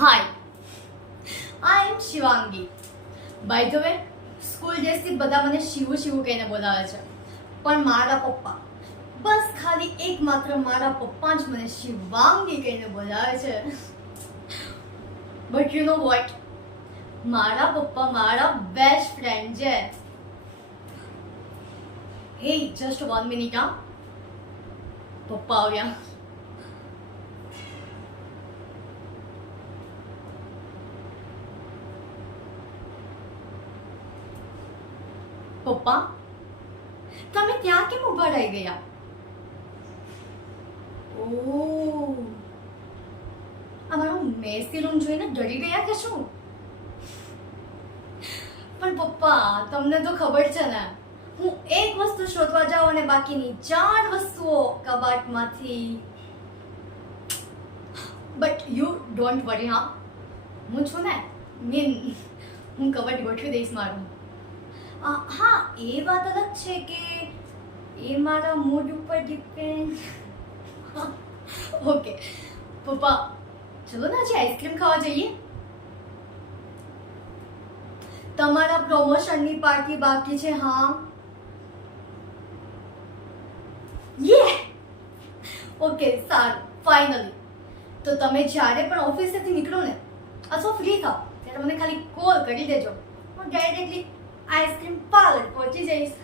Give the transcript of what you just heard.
Hi, I am Shivangi. By the way, school ડેઝથી બધા મને શિવુ શિવુ કહીને બોલાવે છે, પણ મારા પપ્પા, બસ ખાલી એકમાત્ર મારા પપ્પા જ મને શિવાંગી કહીને બોલાવે છે. બટ યુ નો વોટ, મારા પપ્પા મારા બેસ્ટ ફ્રેન્ડ છે. હે, જસ્ટ 1 મિનિટ. હા, પપ્પા આવ્યા. પપ્પા, તમે ત્યાં કેમ ઊભા રહી ગયા? ઓહ, અમારો મેસી રૂમ જોઈને ડરી ગયા કે શું? પણ પપ્પા, તમને તો ખબર છે ને, હું એક વસ્તુ શોધવા જાઉં અને બાકીની 4 વસ્તુઓ કબાટમાંથી. But you don't worry. હા, હું છું ને, હું કબાટ ગોઠવી દઈશ મારું. હા, એ વાત અલગ છે કે એ મારા મૂડ ઉપર ડિપેન્ડ. ઓકે પપ્પા, ચલો ને આજે આઈસ્ક્રીમ ખાવા જઈએ. તમારા પ્રમોશનની પાર્ટી બાકી છે. હા, યે, ઓકે, સારું, ફાઇનલી. તો તમે જ્યારે પણ ઓફિસેથી નીકળો ને અથવા ફ્રી થાવ ત્યારે મને ખાલી કોલ કરી દેજો. હું ડાયરેક્ટલી આઈસ્ક્રીમ પાર્લર પહોંચી જઈશ.